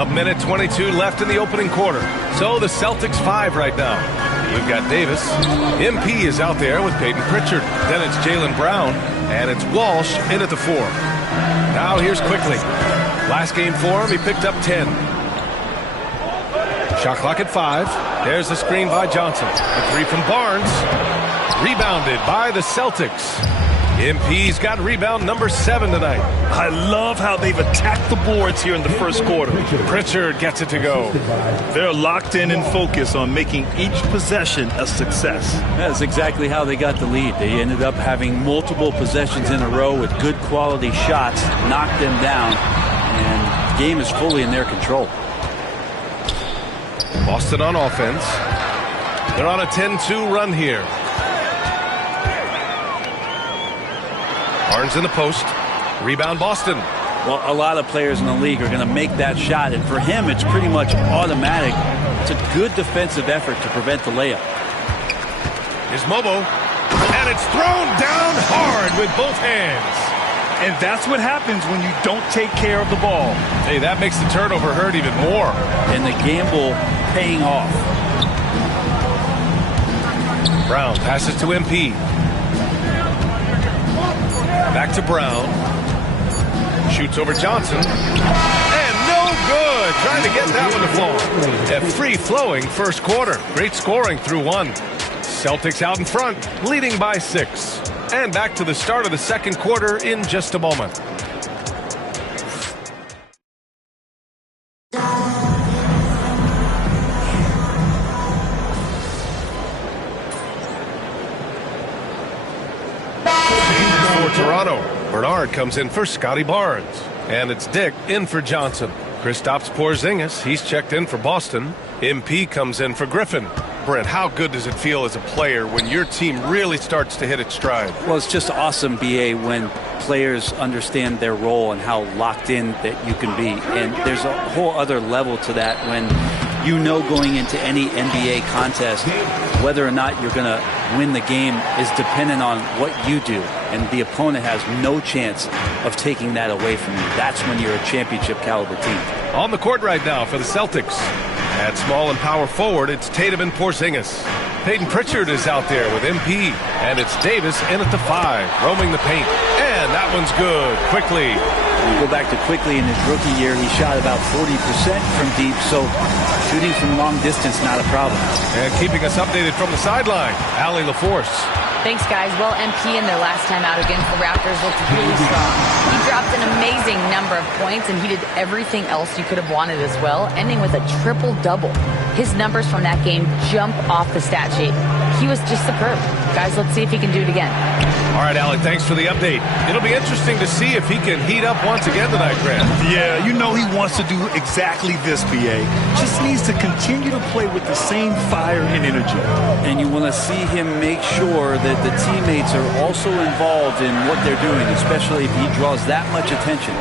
A minute 22 left in the opening quarter. So the Celtics 5 right now. We've got Davis. MP is out there with Peyton Pritchard. Then it's Jaylen Brown. And it's Walsh in at the 4. Now here's Quickly. Last game for him, he picked up 10. Shot clock at 5. There's the screen by Johnson. A 3 from Barnes. Rebounded by the Celtics. MP's got rebound number 7 tonight. I love how they've attacked the boards here in the first quarter. Pritchard gets it to go. They're locked in and focused on making each possession a success. That's exactly how they got the lead. They ended up having multiple possessions in a row with good quality shots, knocked them down, and the game is fully in their control. Boston on offense. They're on a 10-2 run here. Barnes in the post. Rebound Boston. Well, a lot of players in the league are going to make that shot, and for him, it's pretty much automatic. It's a good defensive effort to prevent the layup. Here's Mobo, and it's thrown down hard with both hands. And that's what happens when you don't take care of the ball. Hey, that makes the turnover hurt even more. And the gamble paying off. Brown passes to MP. Back to Brown. Shoots over Johnson. And no good. Trying to get that one to fall. A free-flowing first quarter. Great scoring through 1. Celtics out in front, leading by 6. And back to the start of the second quarter in just a moment. Toronto. Bernard comes in for Scotty Barnes. And it's Dick in for Johnson. Kristaps Porzingis, he's checked in for Boston. MP comes in for Griffin. Brent, how good does it feel as a player when your team really starts to hit its stride? Well, it's just awesome, BA, when players understand their role and how locked in that you can be. And there's a whole other level to that when you know going into any NBA contest whether or not you're going to win the game is dependent on what you do. And the opponent has no chance of taking that away from you. That's when you're a championship caliber team. On the court right now for the Celtics. At small and power forward, it's Tatum and Porzingis. Peyton Pritchard is out there with MP. And it's Davis in at the 5, roaming the paint. And that one's good. Quickly. We go back to Quickly in his rookie year. He shot about 40% from deep, so shooting from long distance, not a problem. And keeping us updated from the sideline, Allie LaForce. Thanks, guys. Well, MP in their last time out against the Raptors looked really strong. He dropped an amazing number of points, and he did everything else you could have wanted as well, ending with a triple-double. His numbers from that game jump off the stat sheet. He was just superb. Guys, let's see if he can do it again. All right, Alec, thanks for the update. It'll be interesting to see if he can heat up once again tonight, Grant. Yeah, you know he wants to do exactly this, BA. Just needs to continue to play with the same fire and energy. And you want to see him make sure that the teammates are also involved in what they're doing, especially if he draws that much attention.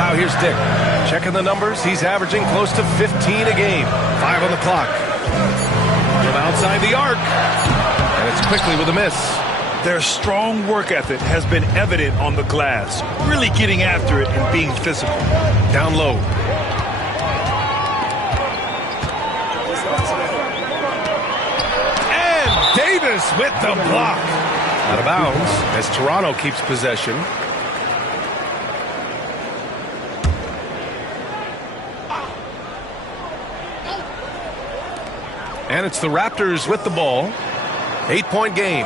Now here's Dick. Checking the numbers, he's averaging close to 15 a game. 5 on the clock. From outside the arc. And it's Quickly with a miss. Their strong work ethic has been evident on the glass, really getting after it and being physical. Down low. And Davis with the block. Out of bounds as Toronto keeps possession. And it's the Raptors with the ball. 8-point game.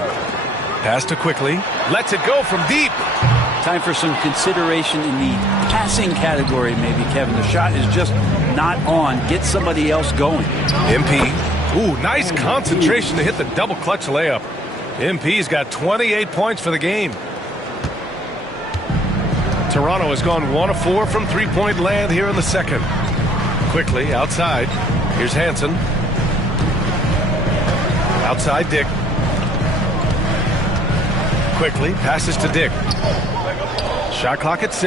Pass to Quickly. Lets it go from deep. Time for some consideration in the passing category, maybe, Kevin. The shot is just not on. Get somebody else going. MP. Ooh, nice concentration to hit the double clutch layup. MP's got 28 points for the game. Toronto has gone 1 of 4 from three-point land here in the second. Quickly outside. Here's Hansen. Outside Dick. Quickly passes to Dick. Shot clock at 6.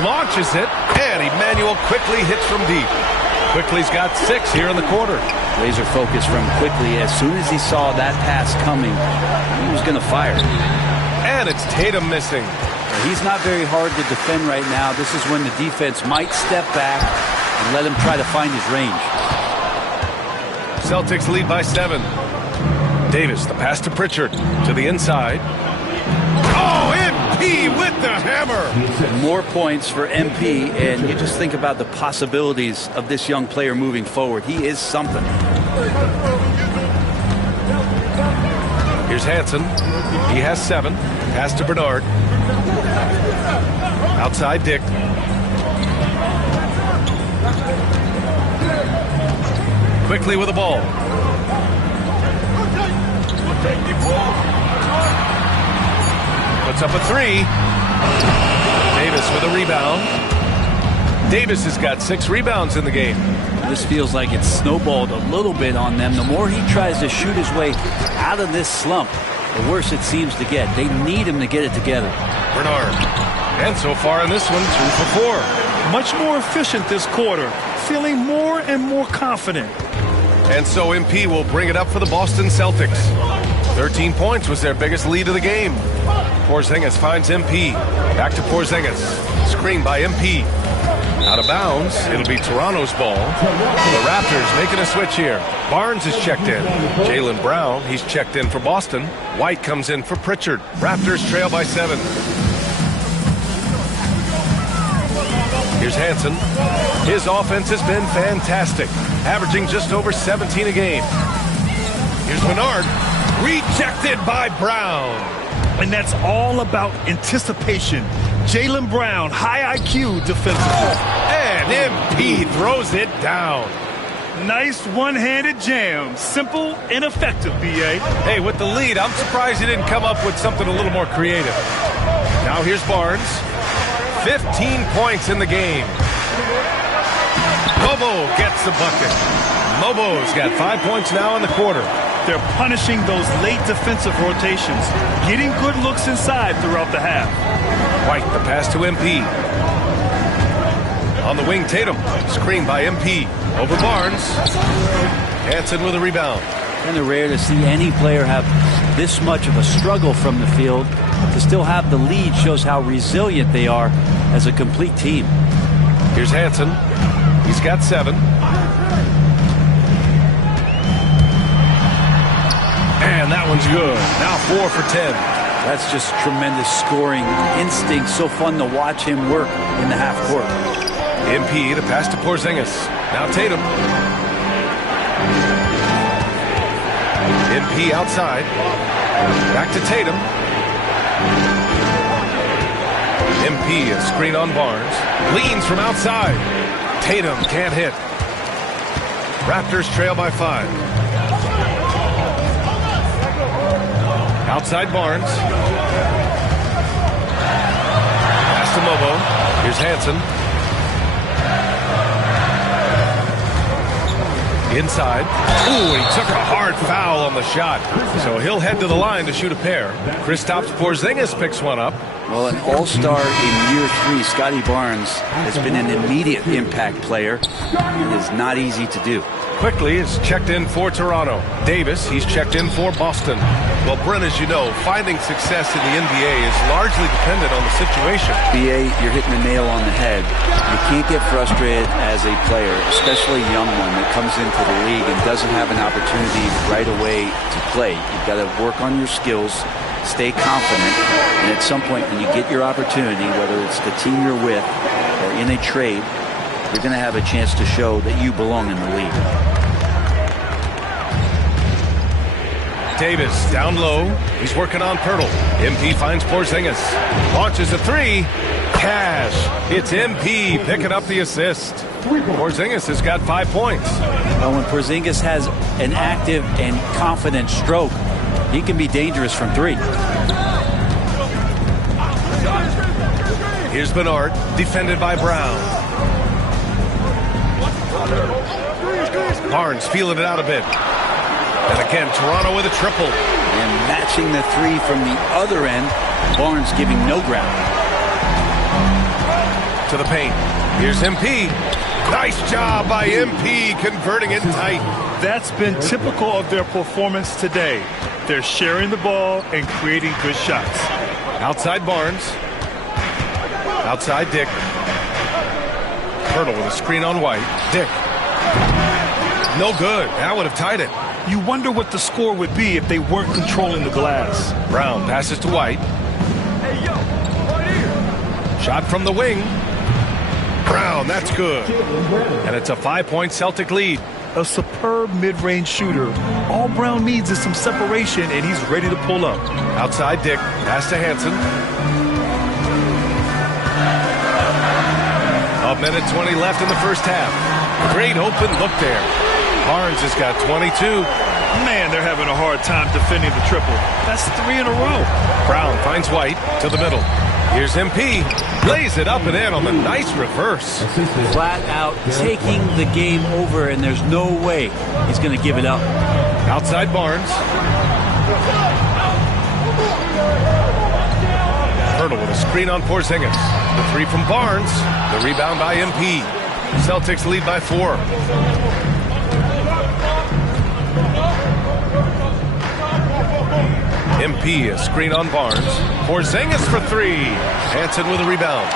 Launches it. And Emmanuel Quickly hits from deep. Quickly's got 6 here in the quarter. Laser focus from Quickly. As soon as he saw that pass coming, he was going to fire. And it's Tatum missing. He's not very hard to defend right now. This is when the defense might step back and let him try to find his range. Celtics lead by 7. Davis, the pass to Pritchard, to the inside. Oh, MP with the hammer! More points for MP, and you just think about the possibilities of this young player moving forward. He is something. Here's Hansen. He has 7. Pass to Bernard. Outside Dick. Quickly with the ball. Puts up a 3. Davis with a rebound. Davis has got 6 rebounds in the game. This feels like it's snowballed a little bit on them. The more he tries to shoot his way out of this slump, the worse it seems to get. They need him to get it together. Bernard. And so far in this one, 2 for 4. Much more efficient this quarter. Feeling more and more confident. And so MP will bring it up for the Boston Celtics. 13 points was their biggest lead of the game. Porzingis finds MP. Back to Porzingis. Screen by MP. Out of bounds. It'll be Toronto's ball. The Raptors making a switch here. Barnes is checked in. Jaylen Brown, he's checked in for Boston. White comes in for Pritchard. Raptors trail by 7. Here's Hansen. His offense has been fantastic, averaging just over 17 a game. Here's Bernard. Rejected by Brown. And that's all about anticipation. Jaylen Brown, high IQ defensively. And MP throws it down. Nice one-handed jam. Simple and effective, B.A. Hey, with the lead, I'm surprised he didn't come up with something a little more creative. Now here's Barnes. 15 points in the game. Mobo gets the bucket. Mobo's got 5 points now in the quarter. They're punishing those late defensive rotations, getting good looks inside throughout the half. White, the pass to MP. On the wing, Tatum. Screen by MP. Over Barnes. Hansen with a rebound. Kind of rare to see any player have this much of a struggle from the field. To still have the lead shows how resilient they are as a complete team. Here's Hansen. He's got 7. And that one's good. Now 4 for 10. That's just tremendous scoring instinct. So fun to watch him work in the half court. MP, the pass to Porzingis. Now Tatum. MP outside. Back to Tatum. MP, a screen on Barnes. Leans from outside. Tatum can't hit. Raptors trail by 5. Outside Barnes. Pass to Mobo. Here's Hansen. Inside. Ooh, he took a hard foul on the shot. So he'll head to the line to shoot a pair. Kristaps Porzingis picks one up. Well, an all-star in year 3, Scotty Barnes, has been an immediate impact player. It is not easy to do. Quickly is checked in for Toronto. Davis, he's checked in for Boston. Well, Brent, as you know, finding success in the NBA is largely dependent on the situation. B.A., you're hitting the nail on the head. You can't get frustrated as a player, especially a young one that comes into the league and doesn't have an opportunity right away to play. You've got to work on your skills, stay confident, and at some point when you get your opportunity, whether it's the team you're with or in a trade, you're going to have a chance to show that you belong in the league. Davis down low. He's working on Pirtle. MP finds Porzingis. Launches a 3. Cash. It's MP picking up the assist. Porzingis has got 5 points. Well, when Porzingis has an active and confident stroke, he can be dangerous from 3. Here's Bernard, defended by Brown. Barnes feeling it out a bit. And again, Toronto with a triple. And matching the 3 from the other end, Barnes giving no ground. To the paint. Here's MP. Nice job by MP converting it tight. That's been typical of their performance today. They're sharing the ball and creating good shots. Outside Barnes. Outside Dick. Hurdle with a screen on White. Dick. No good. That would have tied it. You wonder what the score would be if they weren't controlling the glass. Brown passes to White. Shot from the wing. Brown, that's good. And it's a 5-point Celtic lead. A superb mid-range shooter. All Brown needs is some separation, and he's ready to pull up. Outside Dick. Pass to Hansen. A minute 20 left in the first half. Great open look there. Barnes has got 22. Man, they're having a hard time defending the triple. That's 3 in a row. Brown finds White to the middle. Here's MP. Lays it up and in on the nice reverse. Flat out taking the game over, and there's no way he's going to give it up. Outside Barnes. Hurdle with a screen on Porzingis. The three from Barnes. The rebound by MP. Celtics lead by 4. MP, a screen on Barnes. Porzingis for 3. Hansen with a rebound.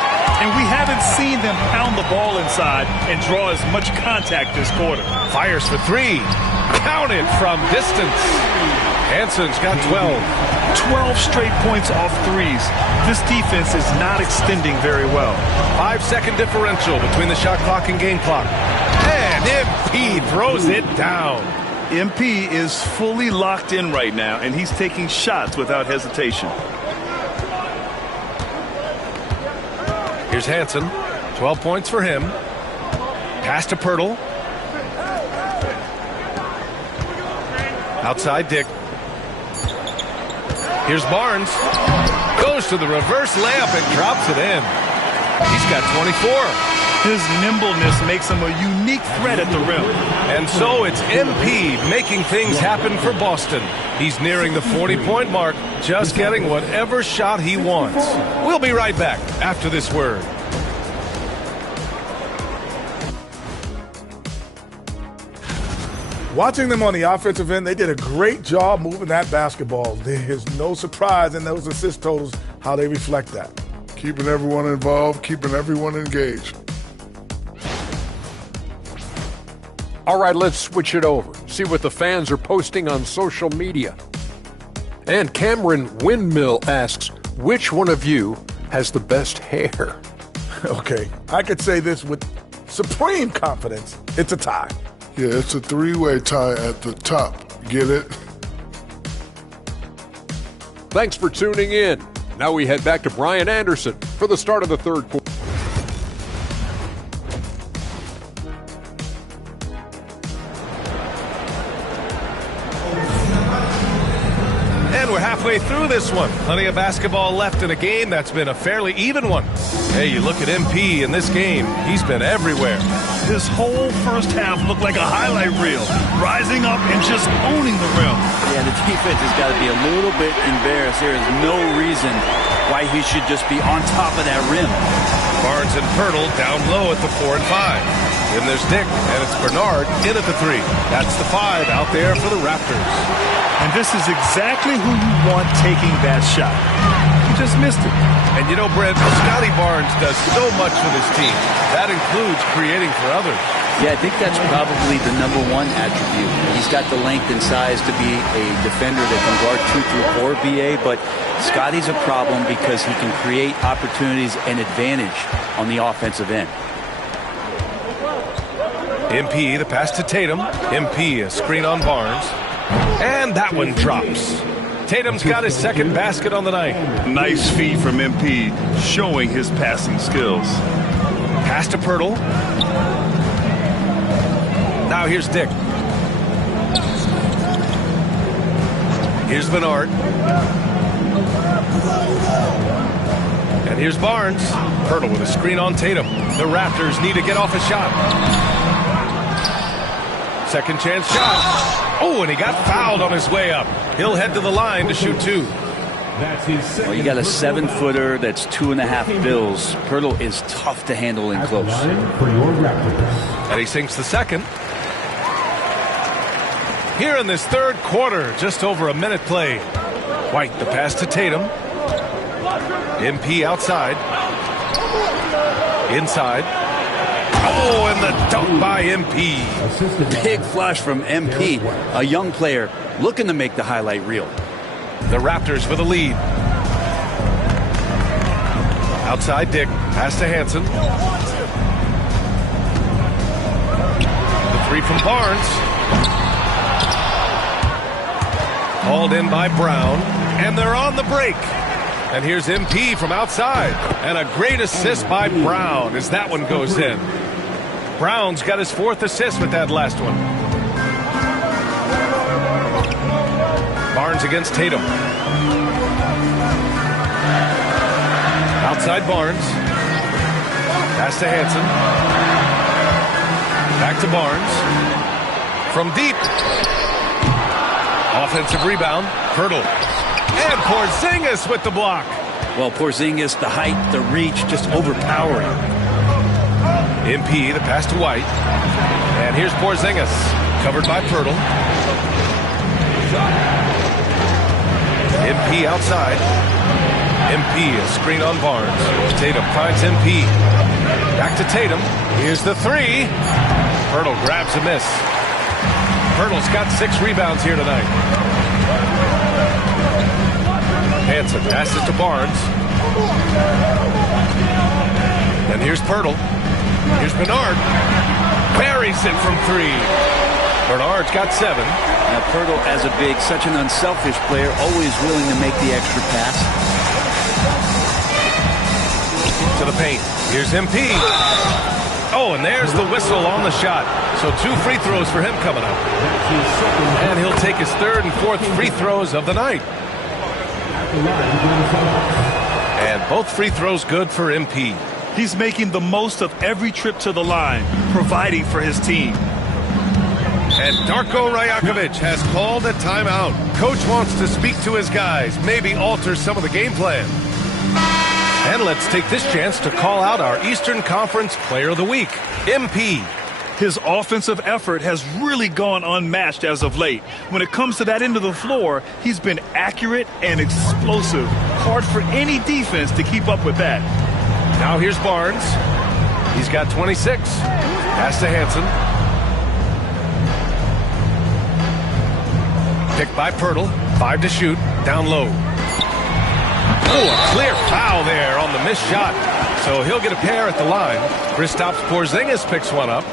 And we haven't seen them pound the ball inside and draw as much contact this quarter. Fires for 3. Counted from distance. Hansen's got 12. 12 straight points off threes. This defense is not extending very well. 5-second differential between the shot clock and game clock. And MP throws it down. MP is fully locked in right now, and he's taking shots without hesitation. Here's Hansen. 12 points for him. Pass to Pirtle. Outside Dick. Here's Barnes. Goes to the reverse layup and drops it in. He's got 24. His nimbleness makes him a unique threat at the rim. And so it's MP making things happen for Boston. He's nearing the 40-point mark, just getting whatever shot he wants. We'll be right back after this word. Watching them on the offensive end, they did a great job moving that basketball. There's no surprise in those assist totals how they reflect that. Keeping everyone involved, keeping everyone engaged. All right, let's switch it over. See what the fans are posting on social media. And Cameron Windmill asks, which one of you has the best hair? Okay, I could say this with supreme confidence. It's a tie. Yeah, it's a 3-way tie at the top. Get it? Thanks for tuning in. Now we head back to Brian Anderson for the start of the third quarter. And we're halfway through this one. Plenty of basketball left in a game that's been a fairly even one. Hey, you look at MP in this game, he's been everywhere. His whole first half looked like a highlight reel, rising up and just owning the rim. Yeah, the defense has got to be a little bit embarrassed. There is no reason why he should just be on top of that rim. Barnes and Pirtle down low at the 4 and 5. Then there's Dick, and it's Bernard in at the 3. That's the 5 out there for the Raptors. And this is exactly who you want taking that shot. He just missed it. And you know, Brent, Scotty Barnes does so much for this team. That includes creating for others. Yeah, I think that's probably the number one attribute. He's got the length and size to be a defender that can guard 2 through 4, BA, but Scotty's a problem because he can create opportunities and advantage on the offensive end. MP, the pass to Tatum. MP, a screen on Barnes. And that one drops. Tatum's got his second basket on the night. Nice feed from MP, showing his passing skills. Pass to Pirtle. Now here's Dick. Here's Bernard. And here's Barnes. Pirtle with a screen on Tatum. The Raptors need to get off a shot. Second chance shot. Oh, and he got fouled on his way up. He'll head to the line to shoot 2. Well, you got a 7-footer that's 2.5 bills. Pirtle is tough to handle in close. And he sinks the second. Here in this third quarter, just over a minute played. White, the pass to Tatum. MP outside. Inside. Oh, and the dunk by MP. Big flush from MP, a young player looking to make the highlight reel. The Raptors with a lead. Outside Dick, pass to Hansen. The three from Barnes. Hauled in by Brown, and they're on the break. And here's MP from outside, and a great assist by Brown as that one goes in. Brown's got his 4th assist with that last one. Barnes against Tatum. Outside Barnes. Pass to Hansen. Back to Barnes. From deep. Offensive rebound. Pirtle. And Porzingis with the block. Well, Porzingis, the height, the reach, just overpowering. MP, the pass to White. And here's Porzingis. Covered by Pirtle. MP outside. MP, a screen on Barnes. Tatum finds MP. Back to Tatum. Here's the three. Pirtle grabs a miss. Pirtle's got 6 rebounds here tonight. Hansen passes to Barnes. And here's Pirtle. Here's Bernard. Buries it from 3. Bernard's got 7. Now, Pirtle, as a big, such an unselfish player, always willing to make the extra pass. To the paint. Here's MP. Oh, and there's the whistle on the shot. So 2 free throws for him coming up. And he'll take his 3rd and 4th free throws of the night. And both free throws good for MP. He's making the most of every trip to the line, providing for his team. And Darko Rajakovic has called a timeout. Coach wants to speak to his guys, maybe alter some of the game plan. And let's take this chance to call out our Eastern Conference Player of the Week, MP. His offensive effort has really gone unmatched as of late. When it comes to that end of the floor, he's been accurate and explosive. Hard for any defense to keep up with that. Now here's Barnes. He's got 26. Pass to Hansen. Picked by Pirtle. 5 to shoot. Down low. Oh, a clear foul there on the missed shot. So he'll get a pair at the line. Kristaps Porzingis picks one up.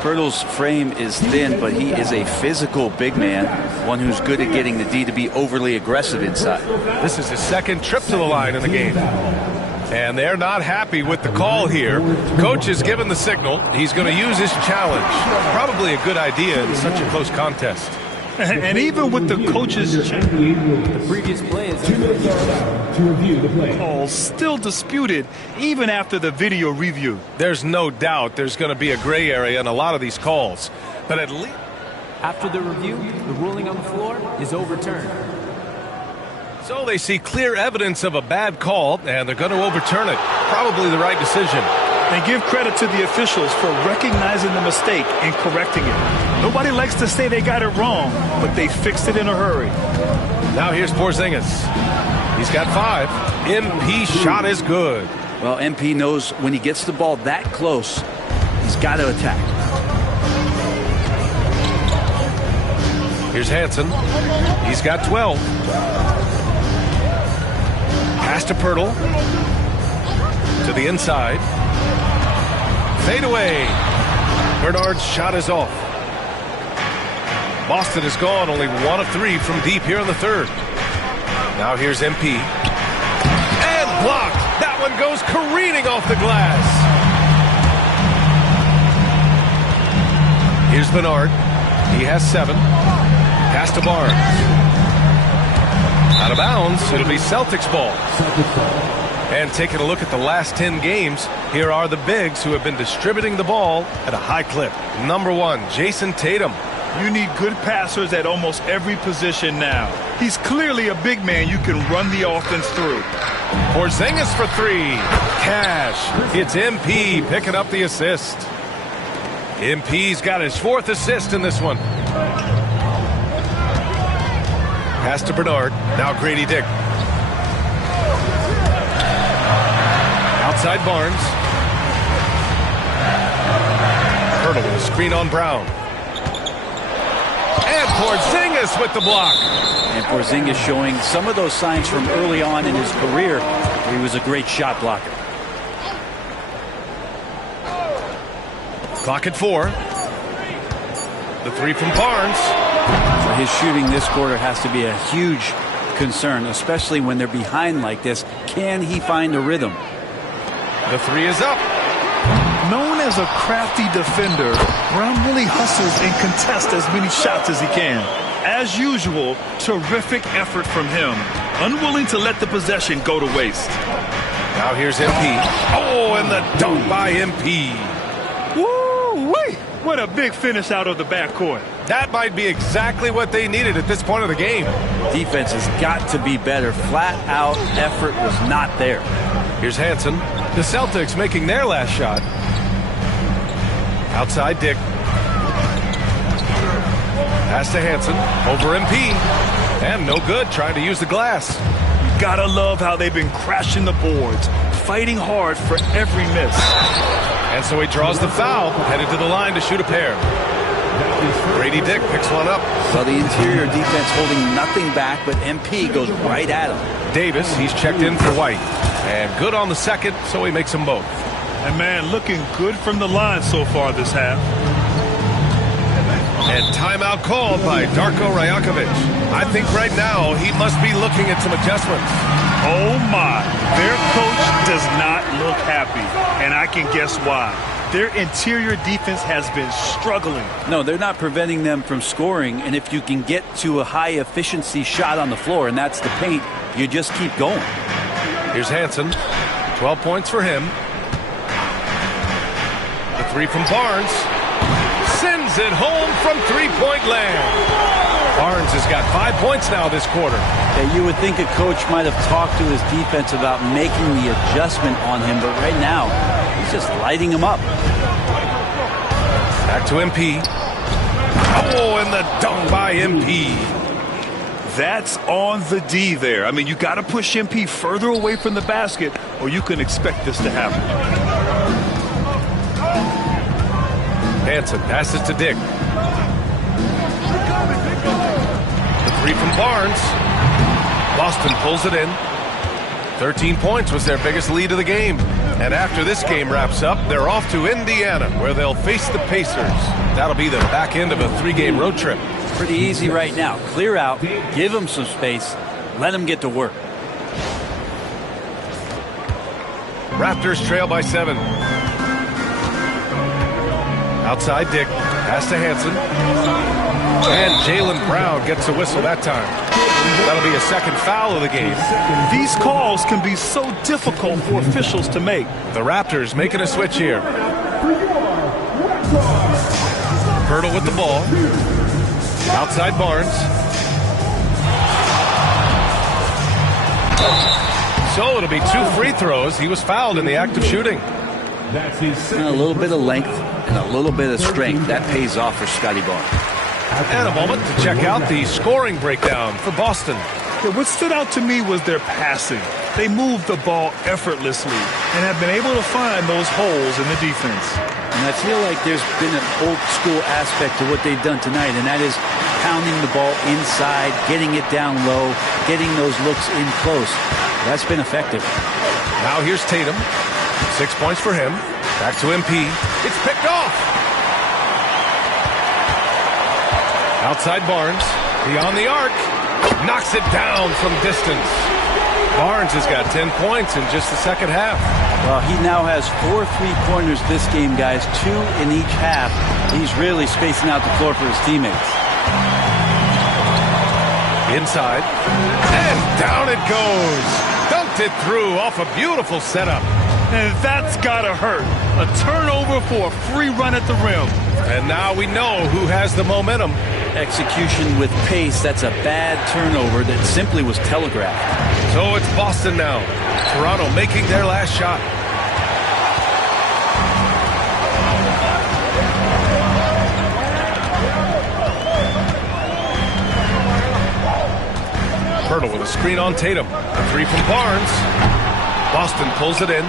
Pirtle's frame is thin, but he is a physical big man, one who's good at getting the D to be overly aggressive inside. This is his 2nd trip to the line in the game. And they're not happy with the call here. Coach has given the signal. He's going to use his challenge. Probably a good idea in such a close contest. And even with the coach's the previous play is to review the play. call still disputed even after the video review. There's no doubt there's going to be a gray area in a lot of these calls. But at least After the review, the ruling on the floor is overturned. so they see clear evidence of a bad call, and they're going to overturn it. Probably the right decision. And give credit to the officials for recognizing the mistake and correcting it. Nobody likes to say they got it wrong, but they fixed it in a hurry. Now here's Porzingis. He's got 5. MP shot is good. Well, MP knows when he gets the ball that close, he's got to attack. Here's Hansen. He's got 12. Pass to Pirtle. To the inside. Fade away. Bernard's shot is off. Boston has gone only 1 of 3 from deep here in the 3rd. Now here's MP. And blocked. That one goes careening off the glass. Here's Bernard. He has 7. Pass to Barnes. Out of bounds. It'll be Celtics ball. And taking a look at the last 10 games, here are the bigs who have been distributing the ball at a high clip. Number 1, Jason Tatum. You need good passers at almost every position now. He's clearly a big man you can run the offense through. Porzingis for 3. Cash. It's MP picking up the assist. MP's got his 4th assist in this one. Pass to Bernard. Now Grady Dick. Outside Barnes. Hurdle with a screen on Brown. And Porzingis with the block. And Porzingis showing some of those signs from early on in his career where he was a great shot blocker. Clock at 4. The three from Barnes. So his shooting this quarter has to be a huge concern, especially when they're behind like this. Can he find a rhythm? The three is up. Known as a crafty defender, Brown really hustles and contests as many shots as he can. As usual, terrific effort from him. Unwilling to let the possession go to waste. Now here's MP. Oh, and the dunk by MP. Woo-wee! What a big finish out of the backcourt. That might be exactly what they needed at this point of the game. Defense has got to be better. Flat out effort was not there. Here's Hansen. The Celtics making their last shot. Outside Dick. Pass to Hansen. Over MP. And no good, trying to use the glass. Gotta love how they've been crashing the boards, fighting hard for every miss. And so he draws the foul, headed to the line to shoot a pair. Grady Dick picks one up. So the interior defense holding nothing back, but MP goes right at him. Davis, he's checked in for White. And good on the second, so he makes them both. And man, looking good from the line so far this half. And timeout called by Darko Rajakovic. I think right now he must be looking at some adjustments. Oh my, their coach does not look happy, and I can guess why. Their interior defense has been struggling. No, they're not preventing them from scoring, and if you can get to a high efficiency shot on the floor, and that's the paint, you just keep going. Here's Hansen. 12 points for him. The three from Barnes. Sends it home from three-point land. Barnes has got 5 points now this quarter. Yeah, you would think a coach might have talked to his defense about making the adjustment on him, but right now, he's just lighting him up. Back to MP. Oh, and the dunk by MP. That's on the D there. I mean, you got to push MP further away from the basket, or you can expect this to happen. Hansen passes to Dick. The three from Barnes. Boston pulls it in. 13 points was their biggest lead of the game. And after this game wraps up, they're off to Indiana, where they'll face the Pacers. That'll be the back end of a 3-game road trip. Pretty easy right now. Clear out, give them some space, let them get to work. Raptors trail by 7. Outside Dick. Pass to Hansen. And Jaylen Brown gets a whistle that time. That'll be a second foul of the game. These calls can be so difficult for officials to make. The Raptors making a switch here. Hurdle with the ball. Outside Barnes. So it'll be 2 free throws. He was fouled in the act of shooting. A little bit of length and a little bit of strength. That pays off for Scotty Barnes. And a moment to check out the scoring breakdown for Boston. Yeah, what stood out to me was their passing. They moved the ball effortlessly and have been able to find those holes in the defense. And I feel like there's been an old school aspect to what they've done tonight, and that is pounding the ball inside, getting it down low, getting those looks in close. That's been effective. Now here's Tatum. 6 points for him. Back to MP. It's picked off. Outside Barnes. Beyond the arc. Knocks it down from distance. Barnes has got 10 points in just the second half. Well, he now has 4 3-pointers this game, guys. 2 in each half. He's really spacing out the floor for his teammates. Inside. And down it goes. Dunked it through off a beautiful setup. And that's gotta hurt. A turnover for a free run at the rim. And now we know who has the momentum. Execution with pace. That's a bad turnover that simply was telegraphed. So it's Boston now. Toronto making their last shot. Hurdle with a screen on Tatum. A 3 from Barnes. Boston pulls it in.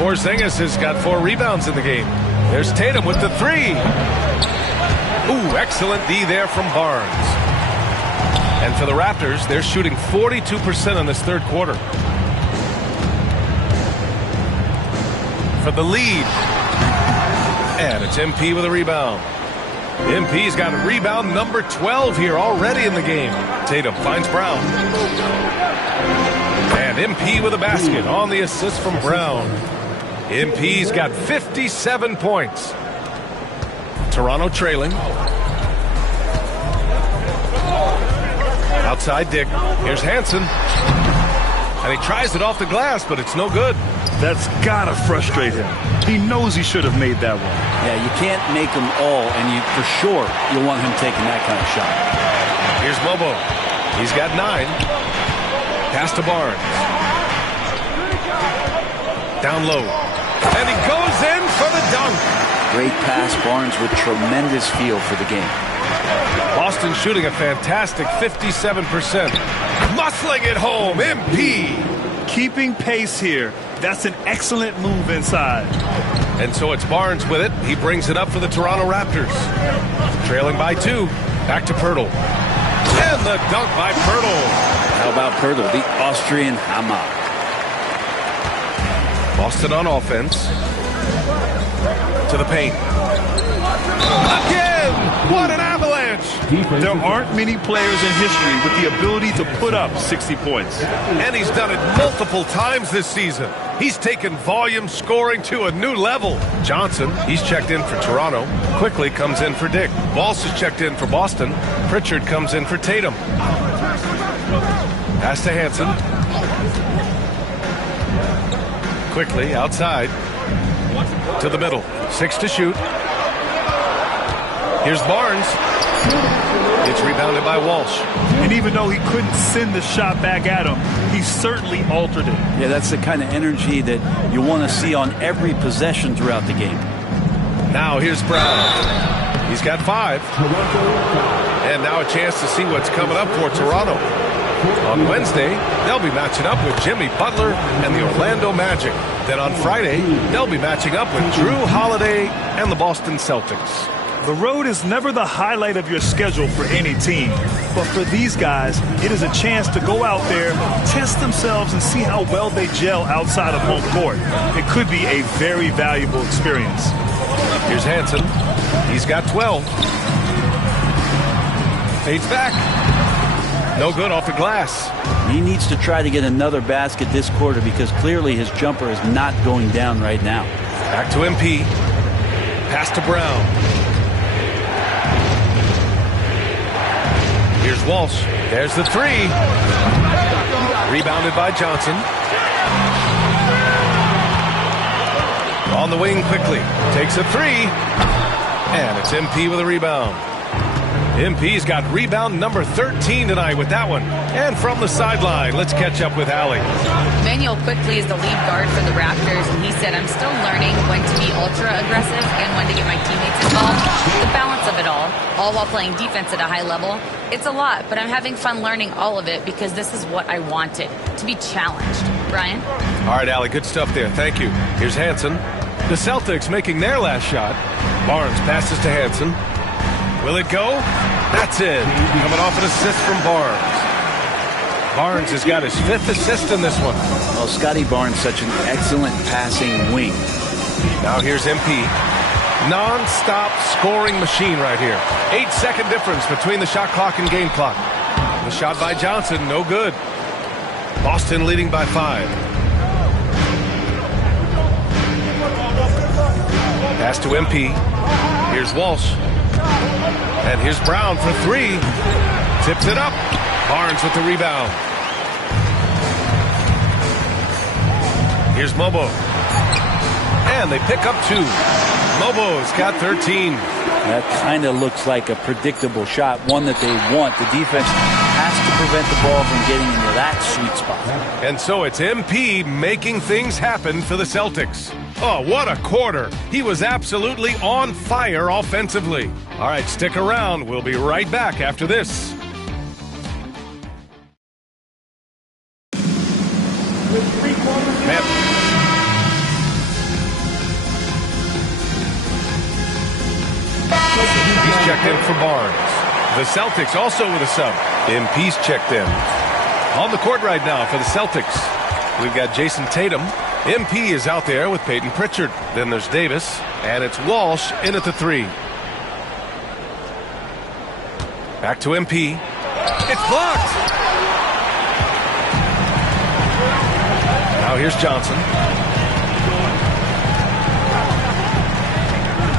Porzingis has got 4 rebounds in the game. There's Tatum with the three. Ooh, excellent D there from Barnes. And for the Raptors, they're shooting 42% in this third quarter. For the lead. And it's MP with a rebound. MP's got a rebound number 12 here already in the game. Tatum finds Brown. And MP with a basket on the assist from Brown. MP's got 57 points. Toronto trailing. Outside Dick. Here's Hansen. And he tries it off the glass, but it's no good. That's gotta frustrate him. He knows he should have made that one. Yeah, you can't make them all, and for sure you want him taking that kind of shot. Here's Mobo. He's got 9. Pass to Barnes. Down low. And he goes in for the dunk. Great pass, Barnes with tremendous feel for the game. Boston shooting a fantastic 57%. Muscling it home, MP. Keeping pace here. That's an excellent move inside. And so it's Barnes with it. He brings it up for the Toronto Raptors. Trailing by 2. Back to Pirtle. And the dunk by Pirtle. How about Pirtle, the Austrian Hammer? Boston on offense. To the paint. Again! What an avalanche! There aren't many players in history with the ability to put up 60 points. And he's done it multiple times this season. He's taken volume scoring to a new level. Johnson, he's checked in for Toronto. Quickly comes in for Dick. Walsh is checked in for Boston. Pritchard comes in for Tatum. Pass to Hansen. Quickly outside. To the middle. 6 to shoot. Here's Barnes. It's rebounded by Walsh. And even though he couldn't send the shot back at him, he certainly altered it. Yeah, that's the kind of energy that you want to see on every possession throughout the game. Now here's Brown. He's got 5. And now a chance to see what's coming up for Toronto. On Wednesday, they'll be matching up with Jimmy Butler and the Orlando Magic. Then on Friday, they'll be matching up with Drew Holiday and the Boston Celtics. The road is never the highlight of your schedule for any team. But for these guys, it is a chance to go out there, test themselves, and see how well they gel outside of home court. It could be a very valuable experience. Here's Hansen. He's got 12. Fades back. No good off the glass. He needs to try to get another basket this quarter because clearly his jumper is not going down right now. Back to MP. Pass to Brown. Here's Walsh. There's the 3. Rebounded by Johnson. On the wing quickly. Takes a 3. And it's MP with a rebound. MP's got rebound number 13 tonight with that one. And from the sideline, let's catch up with Allie. Manuel quickly is the lead guard for the Raptors, and he said, I'm still learning when to be ultra aggressive and when to get my teammates involved. The balance of it all while playing defense at a high level. It's a lot, but I'm having fun learning all of it because this is what I wanted, to be challenged. Brian? All right, Allie, good stuff there. Thank you. Here's Hansen. The Celtics making their last shot. Barnes passes to Hansen. Will it go? That's in. Coming off an assist from Barnes. Barnes has got his 5th assist in this one. Well, Scotty Barnes, such an excellent passing wing. Now here's MP. Non-stop scoring machine right here. 8-second difference between the shot clock and game clock. The shot by Johnson, no good. Boston leading by 5. Pass to MP. Here's Walsh. And here's Brown for 3. Tips it up. Barnes with the rebound. Here's Mobo. And they pick up 2. Mobo's got 13. That kind of looks like a predictable shot, one that they want. The defense has to prevent the ball from getting into that sweet spot. And so it's MP making things happen for the Celtics. Oh, what a quarter. He was absolutely on fire offensively. All right, stick around. We'll be right back after this. Barnes. The Celtics also with a sub. MP's checked in. On the court right now for the Celtics, we've got Jason Tatum. MP is out there with Peyton Pritchard. Then there's Davis, and it's Walsh in at the 3. Back to MP. It's blocked. Now here's Johnson.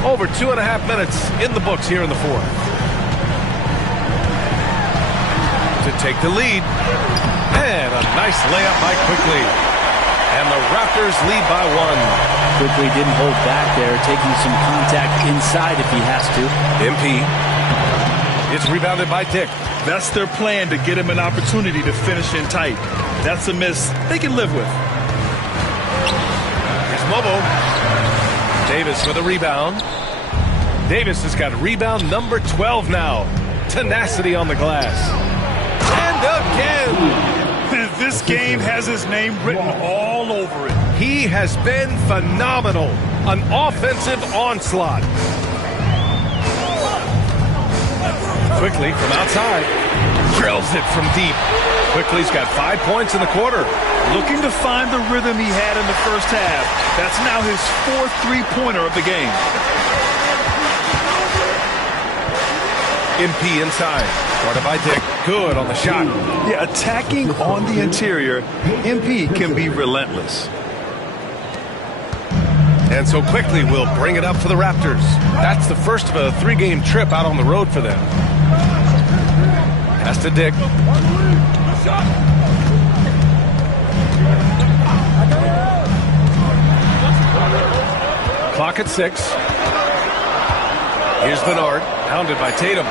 Over 2.5 minutes in the books here in the 4th. To take the lead. And a nice layup by Quickly. And the Raptors lead by 1. Quickly didn't hold back there, taking some contact inside if he has to. MP. It's rebounded by Dick. That's their plan, to get him an opportunity to finish in tight. That's a miss they can live with. Here's Mobo. Davis with a rebound. Davis has got rebound number 12 now. Tenacity on the glass. And again. This game has his name written all over it. He has been phenomenal. An offensive onslaught. Quickly from outside. Drills it from deep. Quickly's got 5 points in the quarter. Looking to find the rhythm he had in the first half. That's now his 4th three-pointer of the game. MP inside. Guarded by Dick. Good on the shot. Yeah, attacking on the interior, MP can be relentless. And so Quickly will bring it up for the Raptors. That's the first of a 3-game trip out on the road for them. Pass to Dick. Clock at 6. Here's Bernard, pounded by Tatum.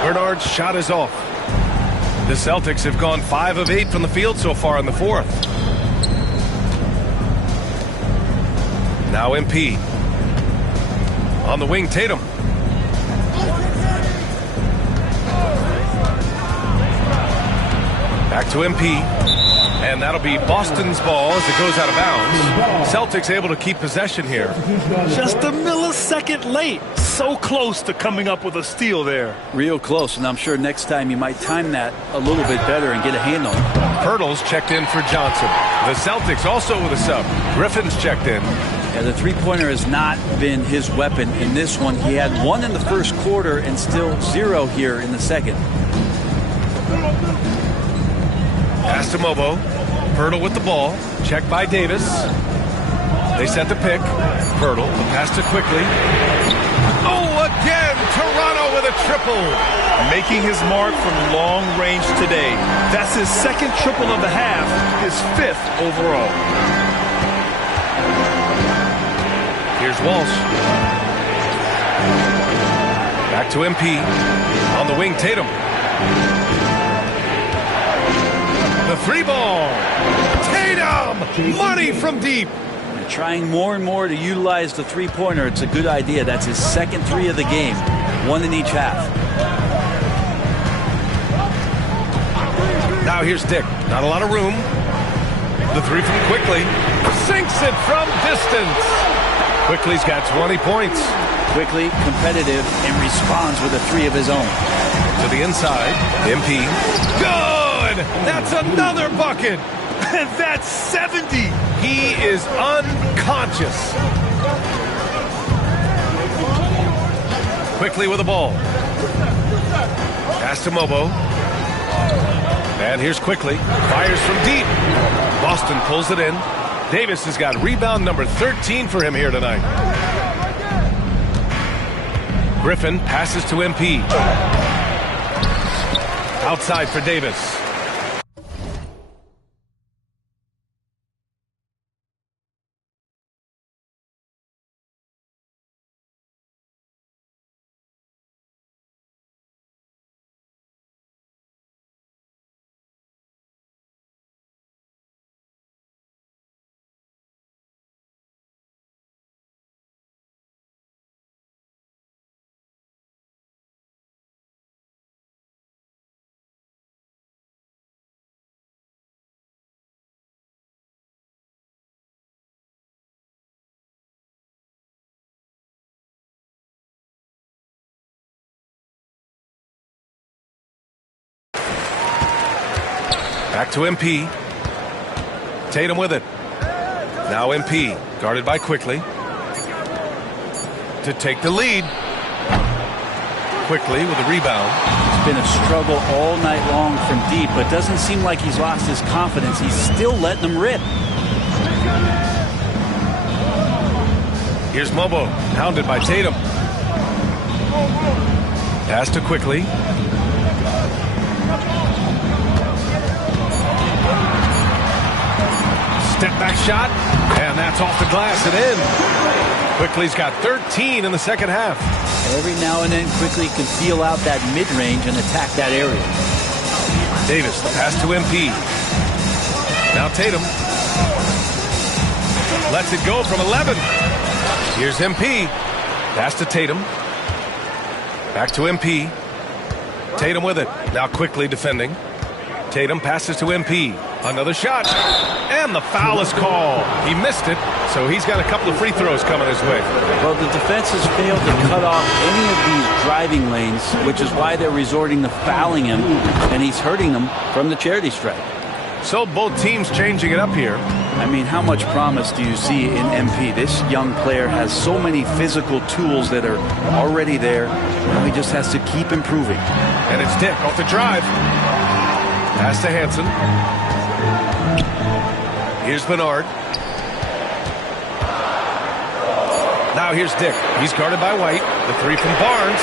Bernard's shot is off. The Celtics have gone 5 of 8 from the field so far in the 4th. Now MP. On the wing, Tatum. Back to MP. And that'll be Boston's ball as it goes out of bounds. Celtics able to keep possession here. Just a millisecond late. So close to coming up with a steal there. Real close, and I'm sure next time you might time that a little bit better and get a hand on it. Pirtle's checked in for Johnson. The Celtics also with a sub. Griffin's checked in. Yeah, the three-pointer has not been his weapon in this one. He had 1 in the first quarter and still 0 here in the second. Pass to Mobo. Pirtle with the ball. Checked by Davis. They set the pick. Pirtle. The pass to Quickly. Oh, again! Toronto with a triple. Making his mark from long range today. That's his 2nd triple of the half, his 5th overall. Here's Walsh. Back to MP. On the wing, Tatum. The 3-ball. Tatum! Money from deep. And trying more and more to utilize the three-pointer. It's a good idea. That's his 2nd 3 of the game. 1 in each half. Now here's Dick. Not a lot of room. The 3 from Quickly. Sinks it from distance. Quickly's got 20 points. Quickly, competitive, and responds with a 3 of his own. To the inside. MP. Good! That's another bucket. That's 70. He is unconscious. Quickly with the ball. Pass to Mobo. And here's Quickly. Fires from deep. Boston pulls it in. Davis has got rebound number 13 for him here tonight. Griffin passes to MP. Outside for Davis. Back to MP. Tatum with it. Now MP, guarded by Quickly. To take the lead. Quickly with a rebound. It's been a struggle all night long from deep, but doesn't seem like he's lost his confidence. He's still letting them rip. Here's Mobo, hounded by Tatum. Pass to Quickly. Step back shot, and that's off the glass and in. Quickly's got 13 in the second half. Every now and then, Quickly can feel out that mid-range and attack that area. Davis, the pass to MP. Now Tatum. Lets it go from 11. Here's MP. Pass to Tatum. Back to MP. Tatum with it. Now Quickly defending. Tatum passes to MP. Another shot. And the foul is called. He missed it, so he's got a couple of free throws coming his way. Well, the defense has failed to cut off any of these driving lanes, which is why they're resorting to fouling him, and he's hurting them from the charity stripe. So both teams changing it up here. I mean, how much promise do you see in MP? This young player has so many physical tools that are already there. Now he just has to keep improving. And it's Dick off the drive. Pass to Hansen. Here's Bernard. Now here's Dick. He's guarded by White. The three from Barnes.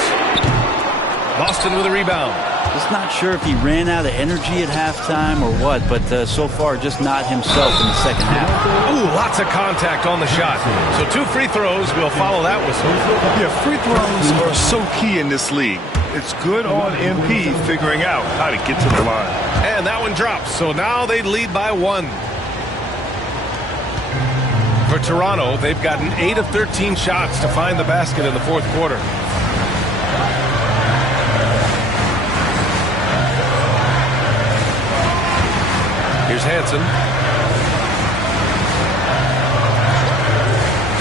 Boston with a rebound. Just not sure if he ran out of energy at halftime or what, but so far just not himself in the second half. Ooh, lots of contact on the shot. So 2 free throws will follow that whistle. Yeah, free throws are so key in this league. It's good on MP figuring out how to get to the line. And that one drops, so now they lead by 1. For Toronto, they've gotten 8 of 13 shots to find the basket in the fourth quarter. Here's Hansen.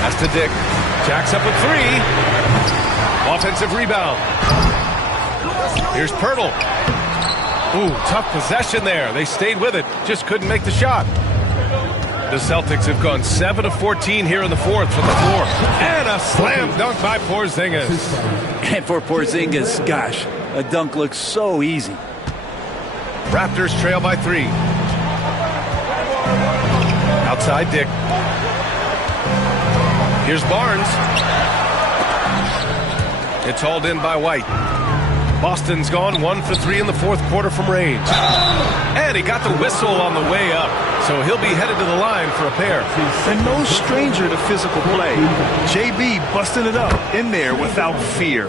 Pass to Dick. Jacks up with 3. Offensive rebound. Here's Pirtle. Ooh, tough possession there. They stayed with it. Just couldn't make the shot. The Celtics have gone 7 of 14 here in the fourth from the floor. And a slam dunk by Porzingis. And for Porzingis, gosh, a dunk looks so easy. Raptors trail by 3. Outside Dick. Here's Barnes. It's hauled in by White. Boston's gone 1 for 3 in the fourth quarter from range. And he got the whistle on the way up. So he'll be headed to the line for a pair. And no stranger to physical play. JB busting it up in there without fear.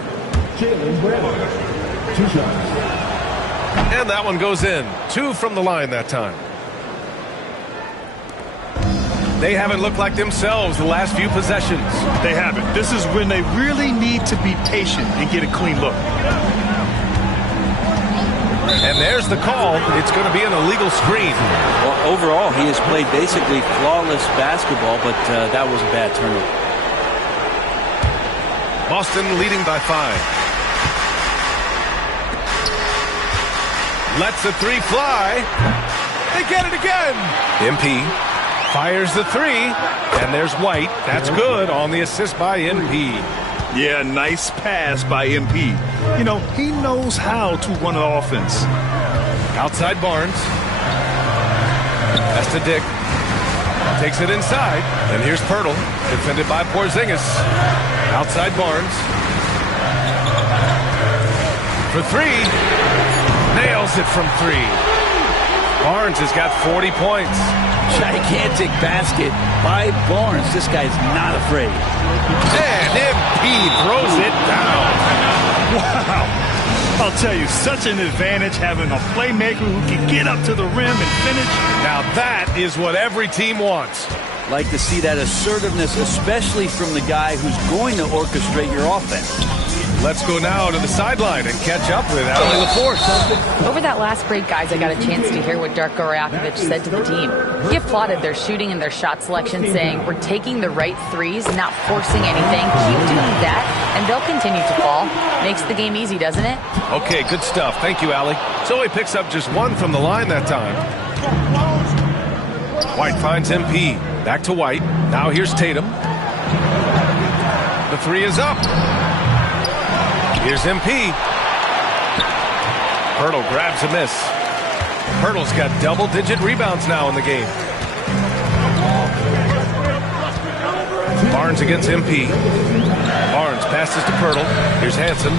And that one goes in. 2 from the line that time. They haven't looked like themselves the last few possessions. They haven't. This is when they really need to be patient and get a clean look. And there's the call. It's going to be an illegal screen. Well, overall, he has played basically flawless basketball, but that was a bad turnover. Boston leading by 5. Lets the 3 fly. They get it again. MP fires the 3. And there's White. That's good on the assist by MP. Yeah, nice pass by MP. You know, he knows how to run an offense. Outside Barnes. That's to Dick. Takes it inside. And here's Pirtle. Defended by Porzingis. Outside Barnes. For 3. Nails it from 3. Barnes has got 40 points. Gigantic basket by Barnes. This guy's not afraid. And MP throws it down. Wow. I'll tell you, such an advantage having a playmaker who can get up to the rim and finish. Now that is what every team wants. Like to see that assertiveness, especially from the guy who's going to orchestrate your offense. Let's go now to the sideline and catch up with Allie LaForce. Over that last break, guys, I got a chance to hear what Darko Rajakovic said to the team. He applauded their shooting and their shot selection, saying, "We're taking the right threes, not forcing anything. Keep doing that, and they'll continue to fall." Makes the game easy, doesn't it? Okay, good stuff. Thank you, Allie. So he picks up just one from the line that time. White finds MP. Back to White. Now here's Tatum. The three is up. Here's MP. Hurdle grabs a miss. Hurdle's got double-digit rebounds now in the game. Barnes against MP. Barnes passes to Hurdle. Here's Hansen.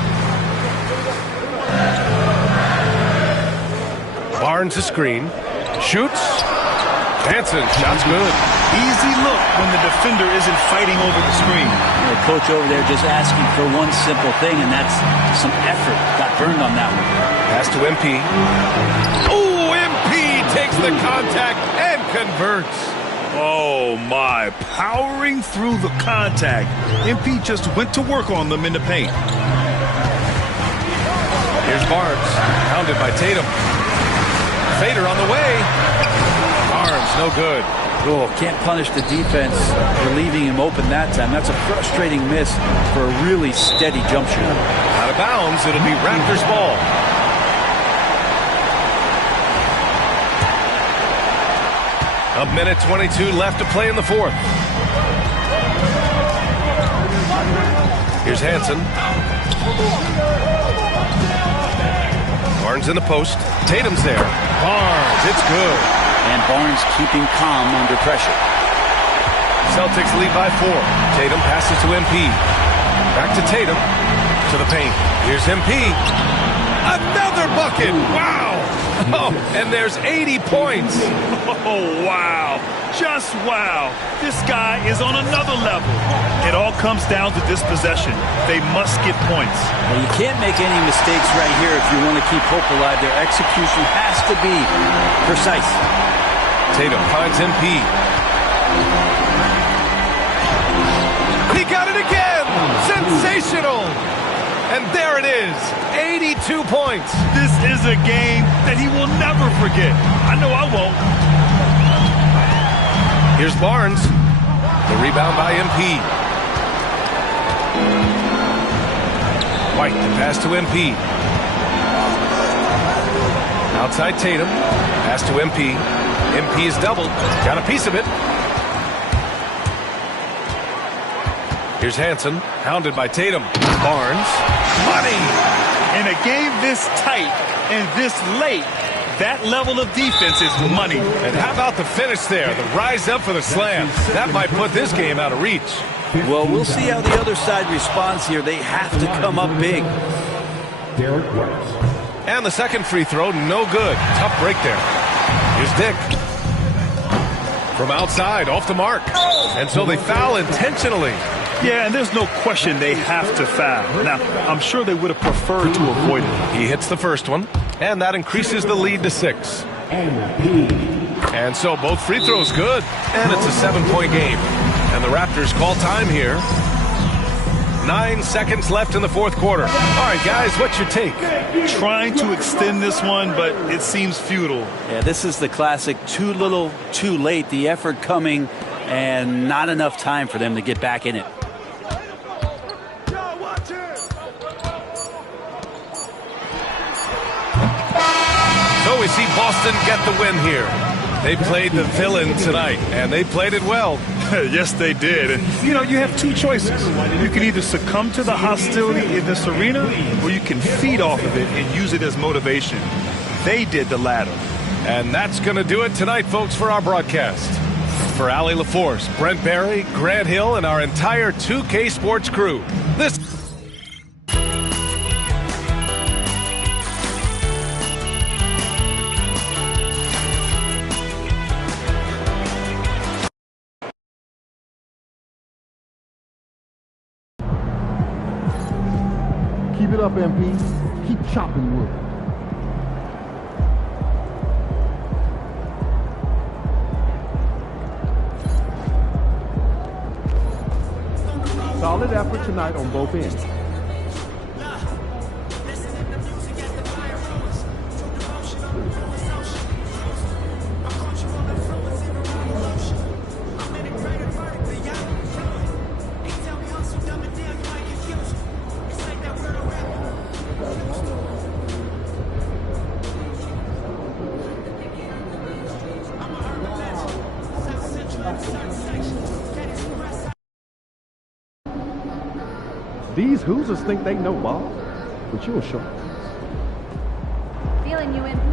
Barnes a screen. Shoots. Hansen, shot's good. Easy look when the defender isn't fighting over the screen. The coach over there just asking for one simple thing, and that's some effort. Got burned on that one. Pass to MP. Oh, MP takes the contact and converts. Oh, my. Powering through the contact. MP just went to work on them in the paint. Here's Barnes, pounded by Tatum. Fader on the way. Barnes, no good. Oh, can't punish the defense for leaving him open that time. That's a frustrating miss for a really steady jump shot. Out of bounds, it'll be Raptors ball. A minute 22 left to play in the fourth. Here's Hansen. Barnes in the post. Tatum's there. Barnes, it's good. And Barnes keeping calm under pressure. Celtics lead by 4. Tatum passes to MP. Back to Tatum. To the paint. Here's MP. Another bucket. Wow. Oh, and there's 80 points. Oh, wow. Just wow. This guy is on another level. It all comes down to this possession. They must get points. Well, you can't make any mistakes right here if you want to keep hope alive. Their execution has to be precise. Tatum finds MP. He got it again! Sensational! And there it is, 82 points. This is a game that he will never forget. I know I won't. Here's Barnes. The rebound by MP. White, the pass to MP. Outside Tatum. Pass to MP. MP is doubled. Got a piece of it. Here's Hansen, hounded by Tatum. Barnes. Money! In a game this tight and this late, that level of defense is money. And how about the finish there? The rise up for the slam. That might put this game out of reach. Well, we'll see how the other side responds here. They have to come up big. And the second free throw, no good. Tough break there. Here's Dick. From outside, off the mark. And so they foul intentionally. Yeah, and there's no question they have to foul. Now, I'm sure they would have preferred to avoid it. He hits the first one, and that increases the lead to 6. And so both free throws good, and it's a 7-point game. And the Raptors call time here. 9 seconds left in the fourth quarter. All right, guys, what's your take? Trying to extend this one, but it seems futile. Yeah, this is the classic too little, too late. The effort coming, and not enough time for them to get back in it. So we see Boston get the win here. They played the villain tonight, and they played it well. Yes, they did. And, you know, you have two choices. You can either succumb to the hostility in this arena, or you can feed off of it and use it as motivation. They did the latter. And that's going to do it tonight, folks, for our broadcast. For Allie LaForce, Brent Barry, Grant Hill, and our entire 2K Sports crew, this... Keep it up, MP. Keep chopping wood. Solid effort tonight on both ends. These Hoosiers think they know ball, but you're sharp. Feeling you, MP.